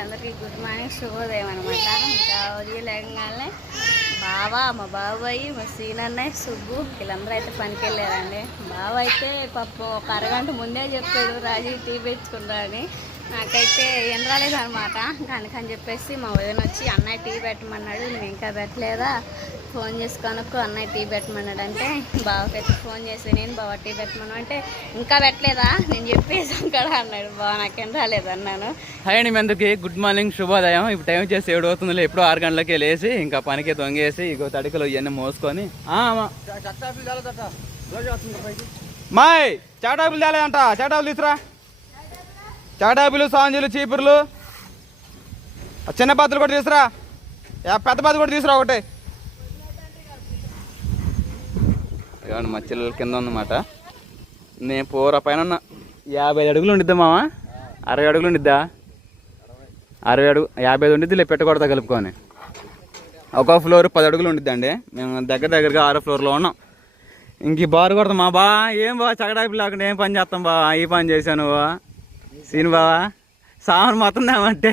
అందరికీ good morning శుభోదయం అనమాట. ఇంకా ఉదయం లేకగానే బావ, మా బాబాయ్, మా సీనన్నయ్య, సుబ్బు వీళ్ళందరూ అయితే పనికి వెళ్ళారండి. బావ అయితే పాపం ఒక అరగంట ముందే చెప్పాడు రాజీ టీ పెట్టుకున్నా అని. నాకైతే ఏం రాలేదనమాట. అందుకని చెప్పేసి మా వదిన వచ్చి అన్నయ్య టీ పెట్టమన్నాడు. నేను ఇంకా పెట్టలేదా, ఫోన్ చేసి కనుక్కో అన్నయ్య టీ పెట్టమన్నాడు అంటే బావకైతే ఫోన్ చేసి నేను బావ టీ పెట్టమను అంటే ఇంకా పెట్టలేదా నేను చెప్పేసాం కదా అన్నాడు. బావ నాకేం రాలేదు అన్నాను. హాయ్ అండి, మీ అందరికీ గుడ్ మార్నింగ్ శుభోదయం. ఇప్పుడు టైం వచ్చేసి 7 అవుతుందిలే. ఎప్పుడో 6 గంటలకే లేచి ఇంకా పనికి తొంగేసి ఇగో తడికలు ఇవన్నీ మోసుకొని మాయ్ చాటాకులు తేలేదంట. చాటాకులు తీసురా, చాటాకులు, సాంజీలు, చీపుర్లు, చిన్న పాత్రలు కూడా తీసురా, పెద్ద పాత్ర కూడా తీసురా ఒకటి. ఇవ్వండి మా చెల్లెల కింద ఉందన్నమాట. నేను పూర పైన ఉన్న 55 అడుగులు ఉండిద్దా మామ, 60 అడుగులు ఉండిద్దా, 60 అడుగు 55 ఉండిద్ది పెట్టకూడదా కలుపుకొని. ఒక ఫ్లోర్ 10 అడుగులు ఉండిద్దండి. మేము దగ్గరగా 6వ ఫ్లోర్లో ఉన్నాం. ఇంక బారు కొడతాం మా బా. ఏం బా చకడాపి లేకుండా ఏం పని చేస్తాం బా, ఈ పని చేశాను బా సీన్ బావా, సామాన్ మొత్తం తేమంటే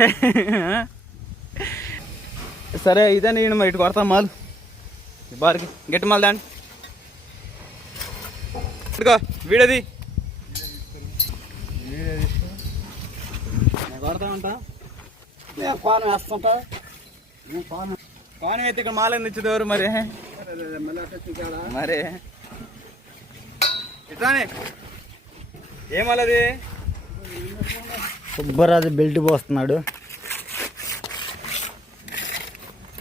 సరే ఇదే నేను మరి ఇటు కొడతాం మాలు బారికి గట్టి మాలు దాండి ఇదిగో వీడది కొడతామంటా పాను వేస్తుంటా. పాను అయితే ఇక్కడ మాలని తెచ్చేదెవరు మరి మరి ఇట్లానే ఏమల్లది సుబ్బరాజు బెల్ట్ పోస్తున్నాడు.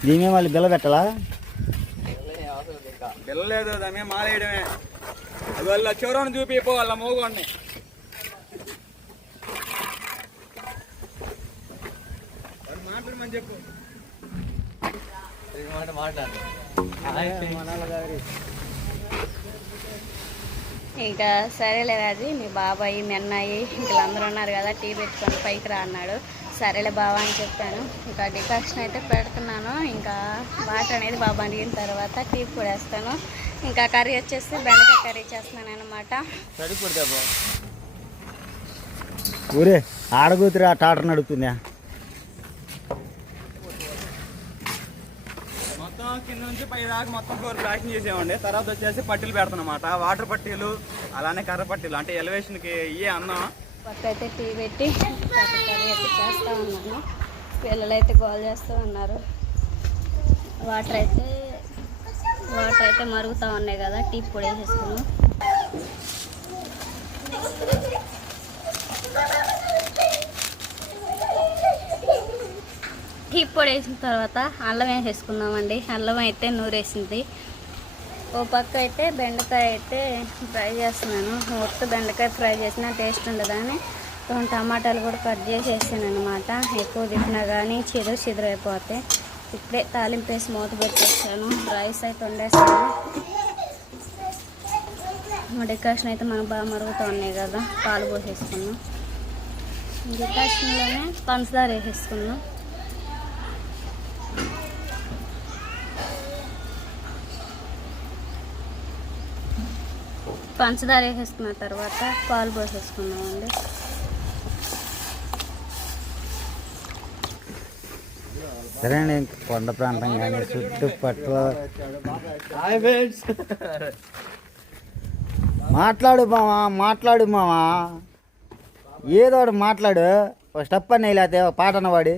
దీని వాళ్ళు బిల్ల పెట్టాలా? పిల్లలేదు, దాని మాలేయడమే. అది వాళ్ళ చివరని చూపిపో వాళ్ళ మోగోడిని. మాట్లాడమని చెప్పు. ఇంకా సరేలే రాజీ, మీ బాబాయ్, మీ అన్నయ్య వీళ్ళందరూ ఉన్నారు కదా, టీ పెట్టుకొని పైకి రా అన్నాడు. సరేలే బాబా అని చెప్పాను. ఇంకా డికాషన్ అయితే పెడుతున్నాను. ఇంకా వాటర్ అనేది బాబా అడిగిన తర్వాత టీ కూడా వేస్తాను. ఇంకా కర్రీ వచ్చేసి బెండకాయ కర్రీ చేస్తున్నాను అనమాట. ఊరే ఆడగూతురు ఆ టాటర్ నడుపుతుందా? మొత్తం కింద నుంచి పై దాకా మొత్తం ఫ్లోర్ ప్లాస్టింగ్ చేసామండి. తర్వాత వచ్చేసి పట్టీలు పెడతానమాట. వాటర్ పట్టీలు అలానే కర్ర పట్టీలు అంటే ఎలివేషన్కి ఇవే అన్నం. పక్క అయితే టీ పెట్టి కర్రీ అయితే చేస్తూ ఉన్నాను. పిల్లలు అయితే గోల్ చేస్తూ ఉన్నారు. వాటర్ అయితే మరుగుతూ ఉన్నాయి కదా, టీ పొడి వేసేసుకున్నాం. టీ పొడి వేసిన తర్వాత అల్లం వేసేసుకుందామండి. అల్లం అయితే నూరేసింది. ఓ పక్క అయితే బెండకాయ అయితే ఫ్రై చేస్తున్నాను. మొత్తం బెండకాయ ఫ్రై చేసినా టేస్ట్ ఉండదని టమాటాలు కూడా కట్ చేసి వేసాను అనమాట. ఎక్కువ తిప్పినా కానీ చిదురైపోతాయి. ఇప్పుడే తాలింపు వేసి మూత పెట్టేసాను. రైస్ అయితే వండేస్తాను. డికాషన్ అయితే మనకు బాగా మరుగుతూ ఉన్నాయి కదా, పాలు పోసేసుకున్నాం. డికాషన్లోనే పంచదార వేసేసుకున్నాం. పంచదార వేసేసుకున్న తర్వాత పాలు పోసేసుకున్నామండి. సరే అండి, కొండ ప్రాంతం కానీ చుట్టుపక్కల మాట్లాడు మావా, ఏదో ఒకటి మాట్లాడు. ఒక స్టెప్ అని లేకపోతే ఒక పాట అన్నవాడి.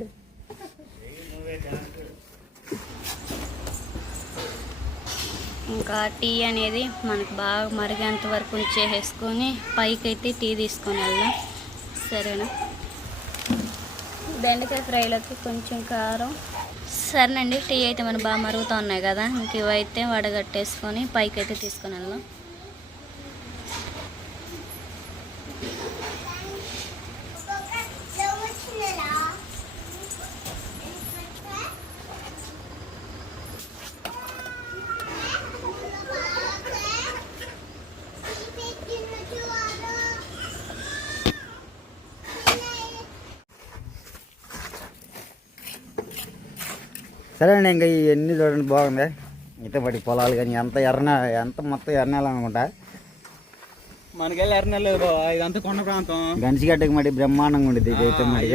ఇంకా టీ అనేది మనకు బాగా మరిగేంత వరకు ఉంచేసుకొని పైకి అయితే టీ తీసుకొని వెళ్దాం. సరేనా? బెండకాయ ఫ్రైలోకి కొంచెం కారం. సరేనండి, టీ అయితే మనం బాగా మరుగుతూ ఉన్నాయి కదా, ఇంక ఇవైతే వడగట్టేసుకొని పైకి అయితే తీసుకొని వెళ్దాం. సరే అండి, ఇంకా ఇవన్నీ చూడండి బాగుంది. ఇతపడి పొలాలు కానీ ఎంత మొత్తం ఎర్రనేల అనుకుంటా. మనకెళ్ళి ఎర్రనెల్లు ఇదంతా కొండ ప్రాంతం. గనిసిగడ్డకి మరి బ్రహ్మాండంగా ఉండేది ఇదైతే మరి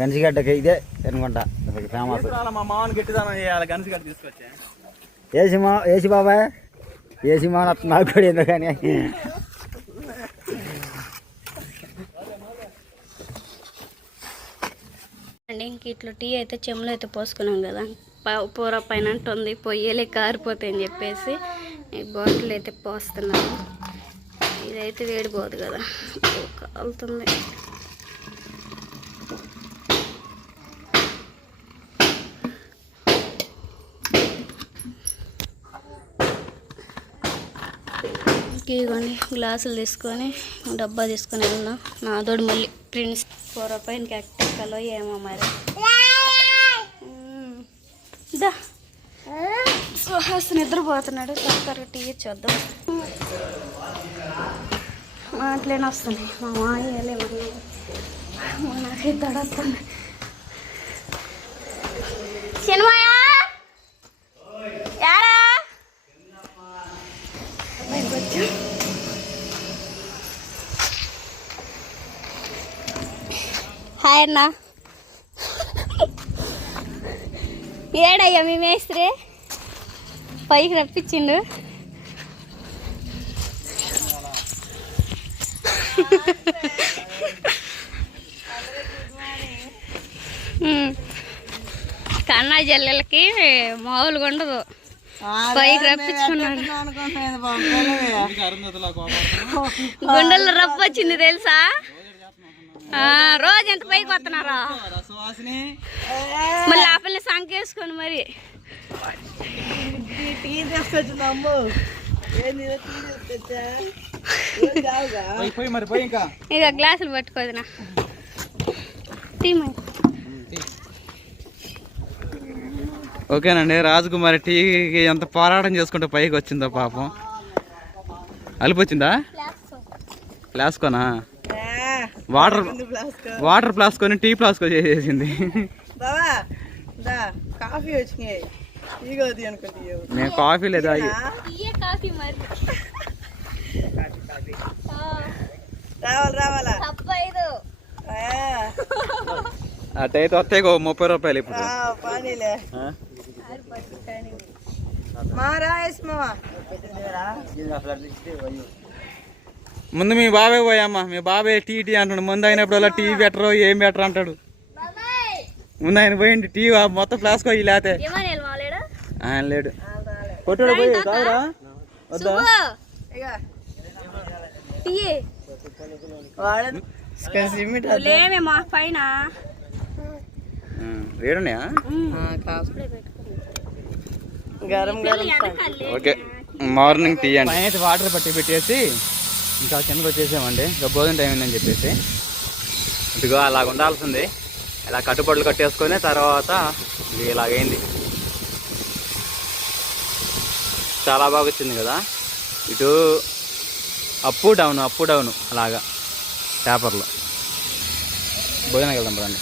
గనిసిగడ్డకి ఇదే అనుకుంటా ఫేమస్. మా మామని గట్టిదానం చేయాలి గనిసిగడ్డ తీసుకొచ్చా. ఏసి బాబాయ్ ఏసి మామ నాకు కూడా ఏందో కానీ అండి. ఇంక ఇట్లా టీ అయితే చెమ్ములో అయితే పోసుకున్నాం కదా, పూర పైన అంటుంది పొయ్యలే కారిపోతాయి అని చెప్పేసి ఈ బాటిల్ అయితే పోస్తున్నాము. ఇదైతే వేడిపోదు కదా, కాలుతుంది. ఇదిగోండి గ్లాసులు తీసుకొని డబ్బా తీసుకొని వెళ్దాం. నాదోడు మళ్ళీ ప్రిన్స్ పూర పైన ఎక్కలో ఏమో మరి. దా సుహాస్ నిద్రపోతున్నాడు, త్వరగా టీ చూద్దాం. మాటలేని వస్తున్నాయి మా మాయలే నాకు దడొస్తుంది. సినిమాయా యారా హాయ్ అన్న. ఏడయ్యా మీ మేస్త్రి పైకి రప్పించిండు. కన్నా జల్లెలకి మామూలుగా ఉండదు, పైకి రప్పించుకున్నాడు. గుండెల్లో రప్పు వచ్చింది తెలుసా. రోజు ఎంత పైకి వస్తున్నారా మళ్ళీ ఆ పిల్లని సంకేసుకొని మరి ఇక గ్లాసులు పట్టుకోదినా ఓకేనండి. రాజకుమారి టీకి ఎంత పోరాటం చేసుకుంటే పైకి వచ్చిందో పాపం. అలుపు వచ్చిందా? ఫ్లాస్కోనా? వాటర్ ఫ్లాస్క్ కొని టీ ఫ్లాస్క్ చేసేసింది. నేను కాఫీ లేదా అటైతే వస్తాయి 30 రూపాయలు ఇప్పుడు. ముందు మీ బాబాయ్ పోయమ్మా, మీ బాబాయ్ టీ టీ అంటాడు. ముందు అయినప్పుడు టీ బెటర్ ఏం బెటర్ అంటాడు. ముందు ఆయన పోయింది టీ మొత్తం ఫ్లాస్క్ పోయి లేతే ఆయన లేడు. కొట్టుడు పోయి తాగురా వద్దా? పైన వేడున్నాయా? ఓకే మార్నింగ్ టీ అండి. అయితే వాటర్ పట్టి పెట్టేసి ఇంకా కిందకి వచ్చేసామండి. ఇంకా భోజనం టైం ఉందని చెప్పేసి ఇదిగో అలాగ ఉండాల్సింది. ఇలా కట్టుబడులు కట్టేసుకొని తర్వాత ఇది ఇలాగైంది. చాలా బాగా వచ్చింది కదా. ఇటు అప్ డౌన్ అలాగా పేపర్లో. భోజనానికి వెళ్దాం రండి.